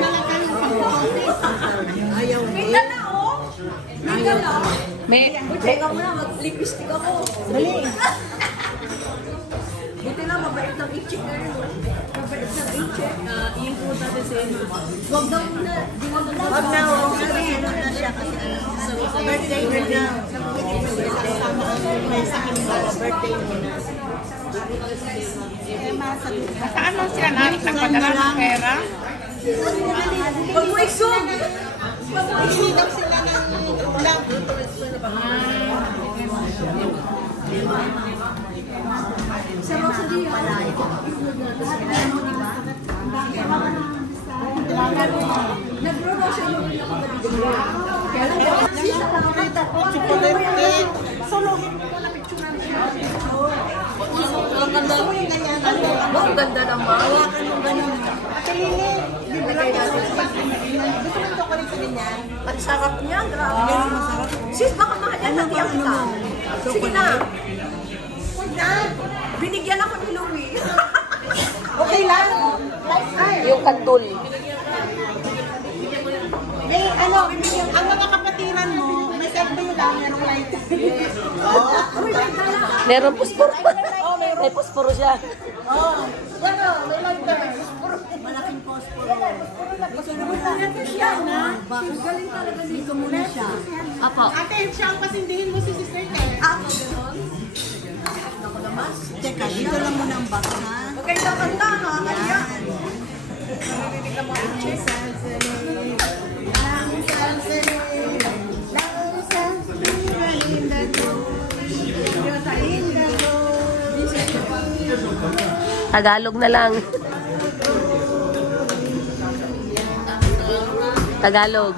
na lang kayo pag-office. Ayaw mo. May dala, oh. May dala. May... Teka mo na, mag-lipstick ako. Dali. Buti na, mabait ng i-check na rin. Mabait ng i-check. Iyon po natin sa inyo. Huwag daw muna. Huwag na, sabihin mo na siya kasi sa birthday mo na. Kasama ang may sakit mo, birthday mo na. Saan mo sila nagpadala ng pera? Huwag mo isog! Hindi daw sila ng ulam. Sa Rosalia. Nag-grow siya yung kaya lang daw. Chocolate. Solohin mo na picturean siya. Ang ganda. Ang ganda naman. Hawakan mo ganun. Kailin. Bibigay natin sa pagkakas. Gusto mo yung chocolate sa ganyan? Ang sarap niya, grabe. Sis, baka mahal na tiyak ka. Sige na. Huwag na. Binigyan ako ni Louie. Okay lang. Ay. Yung kandul. May ano, ang mga kapatiran mo, may selfie lang, merong light. Meron pusporo. May pusporo siya. Oh, ano, may lighter. Malaking posporo. Ito siya, na. Galing talaga dito muna siya. Apo. Ate, siya ang pasindihin mo si Sister Ted. Ako, gano'n. Ako naman. Teka, dito lang muna ang box, ha? Okay, kanta, ha? Kaya. Narinig na mga check. Tagalog na lang. Tagalog.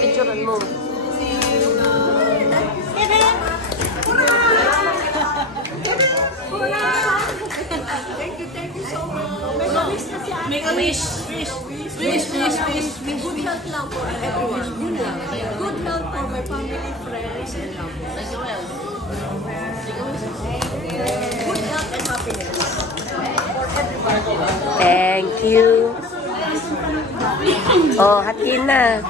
Picturean mo. Thank you so much. Make a wish. Wish. Good health lang for everyone. Yun lang. Good health for my family, friends, and loved ones. Good health and happiness for everyone. Thank you. Oh, hatiin na.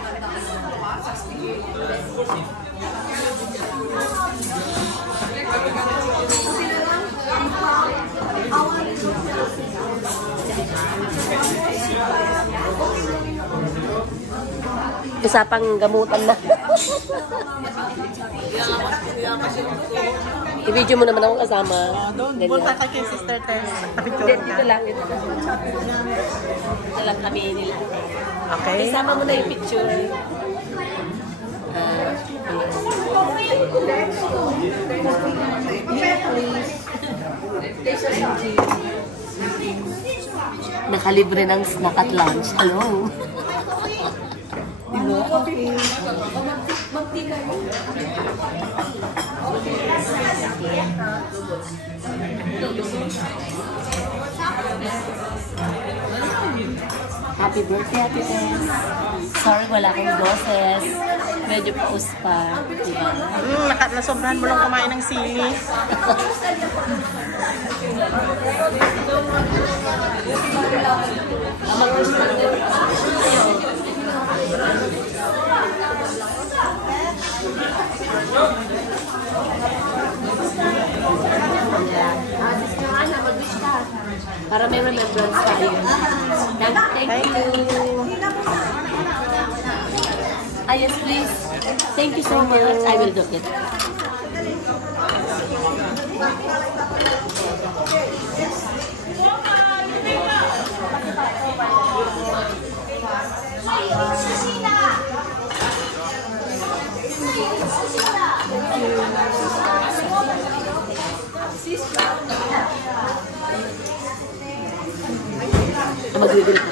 Usapang gamutan na. I-video mo naman ako kasama. Punta ka kay Sister Ted. Dito lang. Dito lang kami nila. Okay. Isama mo na yung picture. Nakalibre ng snack at lunch. Hello. Magti kayo. Happy birthday, Ate Tess. Sorry, wala akong doses. Medyo paus pa. Diba? Nasobrahan mo lang kumain ng sili. Para may remembrance tayo. Thank you. Ah, yes, please. Thank you so much. I will do it. Mag-reveal ka.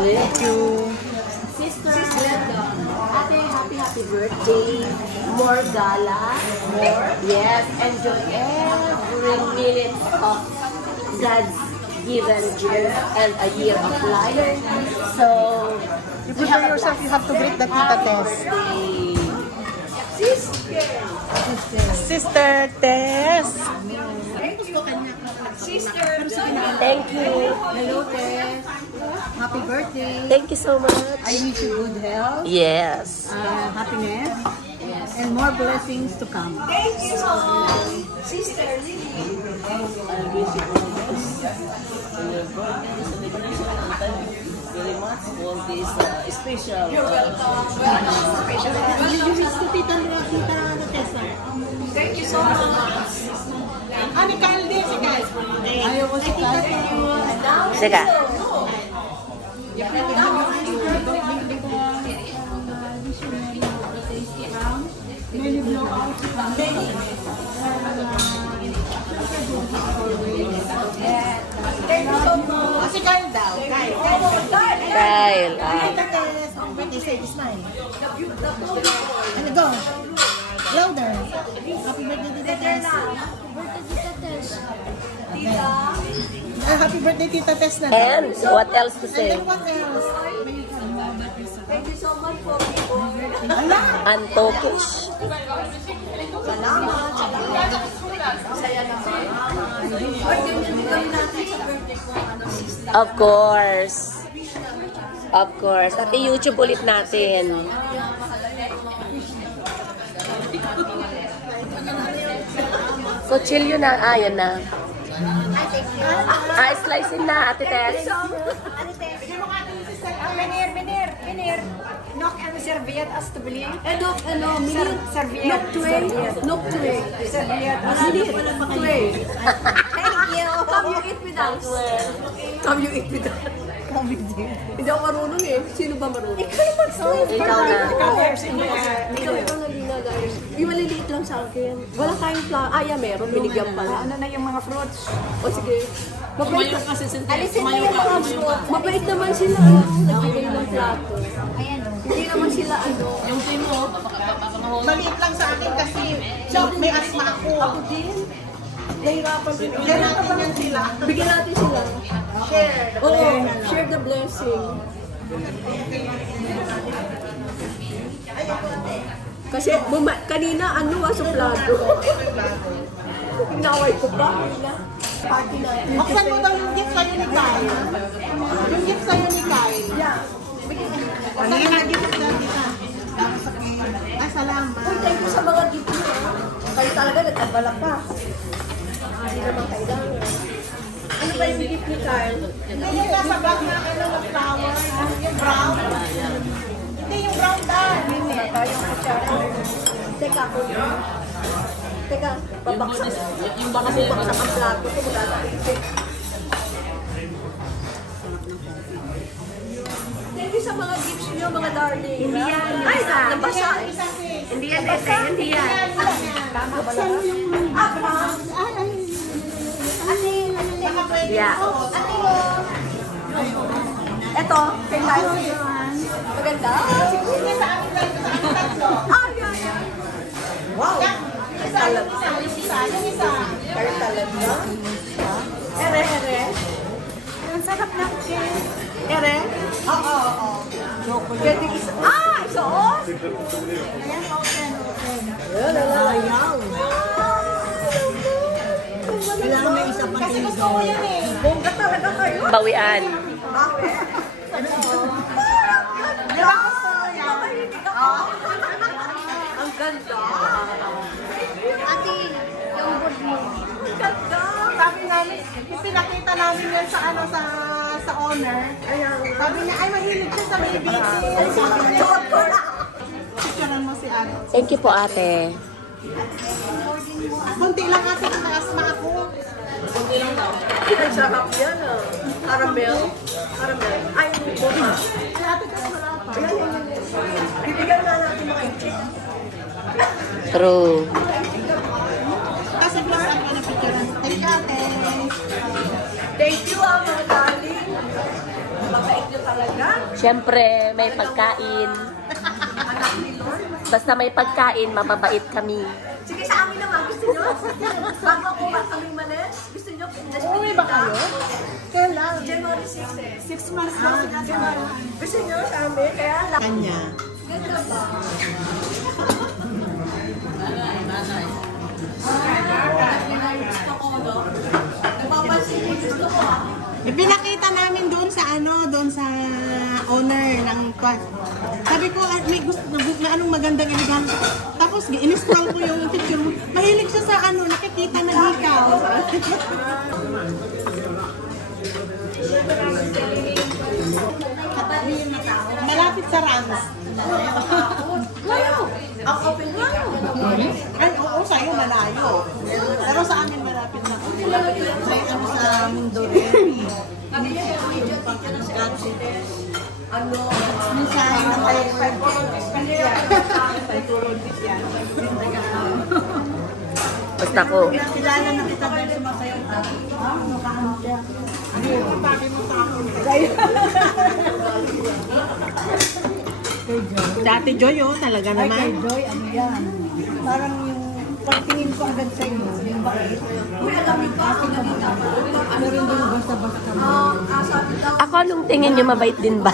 Thank you. Sister Glenda. Ate, happy birthday. More gala. More? Yes, enjoy every minute of God's given year and a year of life. So, You prepare yourself, you have to greet the Tita Tess. Sister Tess. Thank you. Hello, Tess. Happy birthday. Thank you so much. I wish you good health, Yes. happiness, and more blessings to come. Very much for this special. Did you wish to Tita Tessa? Thank you so much. Ni Kyle din, si Kyle. Ayaw ko si Tata. Teka. Si Kyle daw. Kyle. Kyle. Tita Tess. Oh, birthday, say smile. And go. Louder. Happy birthday, Tita Tess. Happy birthday, Tita Tess na. And what else to And say? then what else? Thank you so much for being Ala! Antokish. Salamat. Saya naman. Ba't ganyan gawin natin sa birthday ko? Of course. Of course. At i-YouTube ulit natin. So, chill yun na. Ah, yun na. Ah, slicein na, Ate Tess. Meneer. Nok en serviette alstublieft. Nok, minute. Serviette. Nok 2. Nok 2. Serviette. Minute. 2. Thank you. Come you eat with us. Come you eat with us. Hindi ako marunong eh. Sino ba marunong? Ikaw na. Ikaw na Lina, guys. Yung maliliit lang sa akin. Wala tayong plan. Ah, yeah, meron. Binigyan pala. Ano na yung mga fruits? O sige. Mabait, Alisin mo yung mga fruits. mabait naman sila. Nagbigay ng plato. Ayan o. Hindi naman sila ano. Maliit lang sa akin kasi may asma ako. Ako din. Nahirapan din. Bigyan natin yan sila. Bigyan natin sila. Share. Oo, share the blessing. Kasi kanina ano suplado. Pinaway ko pa. Party natin. Buksan mo daw yung gift sa'yo ni Kyle. Yung gift sa'yo ni Kyle. Buksan mo na gift sa'yo ni Kyle. Ay, salamat. Uy, thank you sa mga gift niyo. Kayo talaga nagkabala pa. Hindi naman kailangan. Ano ba yung gift ni Kyle? Yung nasa bag na ng flower. Yung brown. Hindi, yung brown dad. Teka ako. Teka, babaksak. Yung baka bubaksak ang plato ko. Magkakaisip. Thank you sa mga gifts niyo, mga darling. Hindi yan. Ay, nabasa. Hindi yan, Ete. Hindi yan. Buksan mo yung brown. Baka pwede Yeah. mo. Ito, kay Kyle. Maganda. Sige, sa akin lang. Sa akin tatlo. Ah, yeah. Wow. Isa, yung isa. Yung isa. Kaya talaga. Ere. Ang sarap ng cake. Ere. Oo. Pwede isa. Ah, isa oh. Ayan, open. Ayaw. Kailangan may isa pang tigo. Bongga talaga kayo. Bawian. Bakit? Ang ganda. Ate, yung board mo. Ang ganda. Sabi namin, pinakita namin yan sa ano sa owner. Sabi niya, ay mahilig siya sa baby. Sabi niya, picturean mo si Ate. Thank you po, ate. Kunti lang ate, may asma ako. Ang sarap yan ah. Caramel. Ay, buka. Ay ate, kasi wala pa. Bibigyan na natin mga itik. True. Kasi plus ako na picturean. Thank you ate. Thank you mga darling. Mabait nyo talaga. Siyempre, may pagkain. Basta may pagkain, mababait kami. Sige, sa amin naman. Gusto nyo? Bago ako kami malis, gusto nyo? Uwi ba kayo? Kailan? January 6 eh. 6 months na January. Gusto nyo sa amin? Kaya lang. Kanya. Ganda ba? Gusto ko, no? Napapansin yung gusto ko, ah. Ipinakita namin doon sa doon sa owner ng sabi ko, may gusto na anong magandang iligan. Tapos in-scroll ko yung picture mo. Mahilig siya sa nakikita na ikaw. Malapit sa Rams. Layo! Ang open nga. Ay, oo, sa'yo malayo. Pero sa amin malapit na. May sa mundo rin. Kami niya yung video teacher na si Ate. Ano? Minsan na 5 yan. Basta ko. Kilala na kita dahil sumasayaw ka. Mukhaan siya. Ano yung pagi mo sa akin? Dati Joy, talaga naman. Kay Joy, ano yan? Parang yung pagtingin ko agad sa inyo, yung bait. Uy, alam niyo ba? Ang nakita pa. Ano rin din basta-basta mo. Sabi daw, Ako, anong tingin nyo, mabait din ba?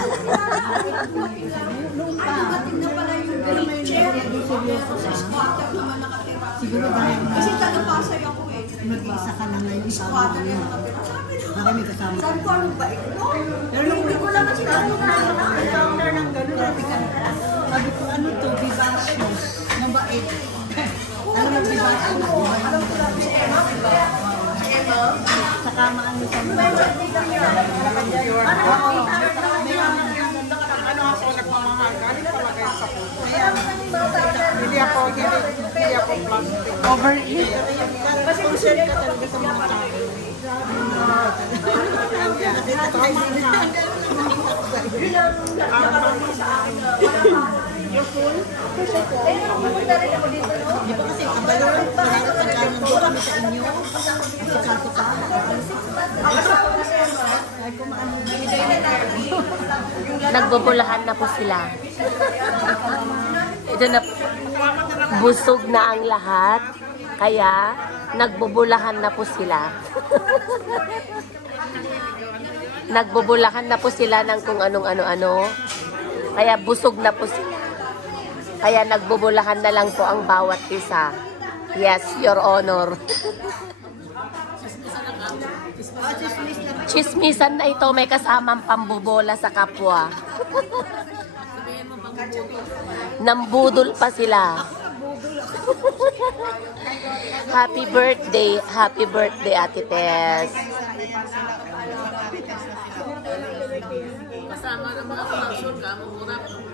Noong pa, dumating na pala yung green chair. Sa squatter naman nakatira. siguro dahil Kasi taga-Pasay ako eh. mag-isa ka na ngayon sa Squatter yung nakatira. Sabi daw, marami kasama. saan ko anong bait? Pero hindi ko lang kasi Encounter ng gano'n, sabi ka na. Sabi ko, ano to, vivacious, na bait. Alam mo, vivacious, alam ko lang si Emma, di ba? Si Emma. sa kamaan mo sa mga. Ano ako nagmamahal? Galing pala kayo sa puso. Hindi ako plastic. Overeat. Kasi concerned ka talaga sa mga tao. Pumunta rin ako dito, no? Di ba kasi kabalo, talaga pagkain ng doon kami sa inyo. Kasi kaso ka. Ay, kung ano, Nagbubulahan na po sila. Ito na, busog na ang lahat. Kaya, nagbubulahan na po sila. Nagbubulahan na po sila ng kung anong ano-ano. Kaya busog na po sila. Kaya nagbubulahan na lang po ang bawat isa. Yes, Your Honor. Chismisan na ito, may kasamang pambobola sa kapwa. Nambudol pa sila. Happy birthday, Ate Tess. Kasama ng mga pamaksyon ka, mumurap.